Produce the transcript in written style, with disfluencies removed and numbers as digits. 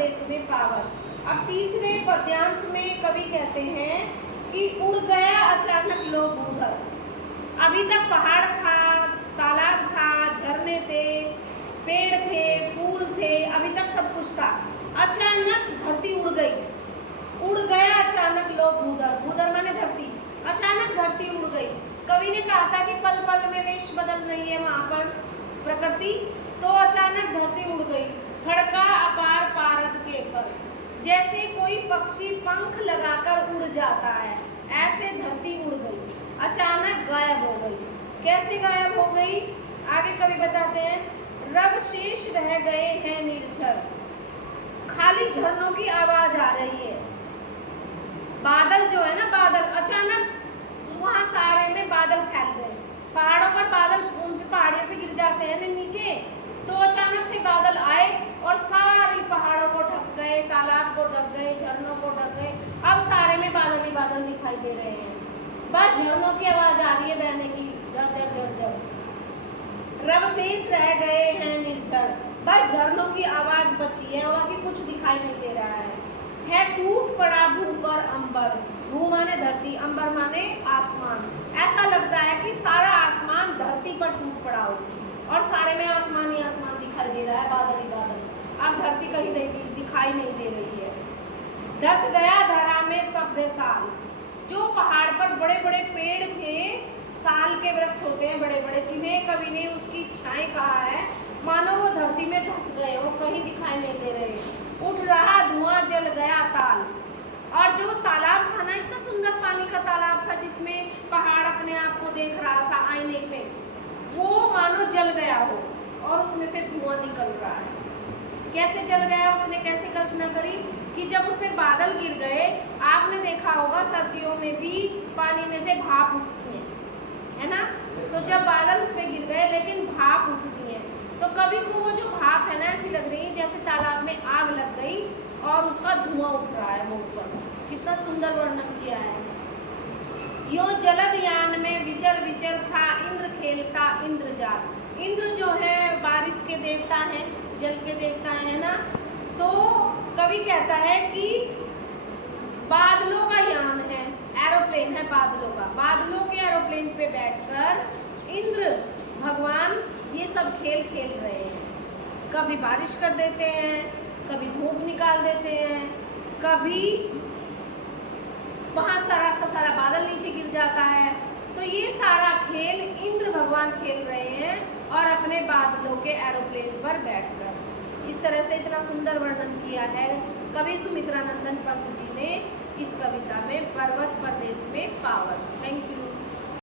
प्रदेश में पावस। अब तीसरे पद्यांश में कवि कहते हैं कि उड़ गया अचानक लोग उधर। अभी तक पहाड़ था, तालाब था, झरने थे, पेड़ थे, फूल थे, अभी तक सब कुछ था। अचानक धरती उड़ गई। उड़ गया अचानक लोग उधर। उधर माने धरती। अचानक धरती उड़ गई। कवि ने कहा था कि पल पल में वेश बदल रही है वहां पर प्रकृति, तो अचानक धरती उड़ गई। फड़का अपार पारद के पर, जैसे कोई पक्षी पंख लगाकर उड़ जाता है, ऐसे धरती उड़ गई, अचानक गायब हो गई। कैसे गायब हो गई? आगे कवि बताते हैं, रब शेष रह गए हैं निर्झर, खाली झरनों की आवाज आ रही है। बादल जो है ना, बादल अचानक वहां सारे में बादल फैल गए। पहाड़ों पर बादल, उन पहाड़ियों पे गिर जाते हैं ना नीचे, तो अचानक से बादल आए और सारी पहाड़ों को ढक गए, तालाब को ढक गए, झरनों को ढक गए। अब सारे में बादल ही बादल दिखाई दे रहे हैं। बस झरनों की आवाज आ रही है बहने की, झर झर झर झर। रब शेष रह गए हैं निर्झर, बस झरनों की आवाज बची है और बाकी कुछ दिखाई नहीं दे रहा है टूट पड़ा भू पर अंबर। भू माने धरती, अंबर माने आसमान। ऐसा लगता है कि सारा आसमान धरती पर टूट पड़ा हो और सारे में आसमान ही आसमान दिखाई दे रहा है, बादल ही बादल। अब धरती कहीं दिखाई नहीं दे रही है। धस गया धरा में सभ्य साल, जो पहाड़ पर बड़े बड़े पेड़ थे, साल के वृक्ष होते हैं बड़े बड़े, जिन्हें कवि ने उसकी छाएं कहा है, मानो वो धरती में धस गए, वो कहीं दिखाई नहीं दे रहे। उठ रहा धुआं, जल गया ताल। और जो तालाब था ना, इतना सुंदर पानी का तालाब था जिसमें पहाड़ अपने आप को देख रहा था आईने पे, वो मानो जल गया हो और उसमें से धुआं निकल रहा है। कैसे जल गया? उसने कैसे कल्पना करी कि जब उसमें बादल गिर गए, आपने देखा होगा सर्दियों में भी पानी में से भाप उठती है ना, तो जब बादल उसमें गिर गए लेकिन भाप उठती है, तो कवि को वो जो भाप है ना, ऐसी लग रही है जैसे तालाब में आग लग गई और उसका धुआं उठ रहा है वो ऊपर। कितना सुंदर वर्णन किया है। यो जलद यान में विचर विचर था, इंद्र खेलता इंद्रजाल। इंद्र जो है बारिश के देवता हैं, जल के देवता है ना, तो कवि कहता है कि बादलों का यान है, एरोप्लेन है बादलों का। बादलों के एरोप्लेन पे बैठकर इंद्र भगवान ये सब खेल खेल रहे हैं। कभी बारिश कर देते हैं, कभी धूप निकाल देते हैं, कभी वहाँ सारा का सारा बादल नीचे गिर जाता है। तो ये सारा खेल इंद्र भगवान खेल रहे हैं और अपने बादलों के एरोप्लेन पर बैठकर। इस तरह से इतना सुंदर वर्णन किया है कवि सुमित्रानंदन पंत जी ने इस कविता में पर्वत प्रदेश में पावस। Thank you.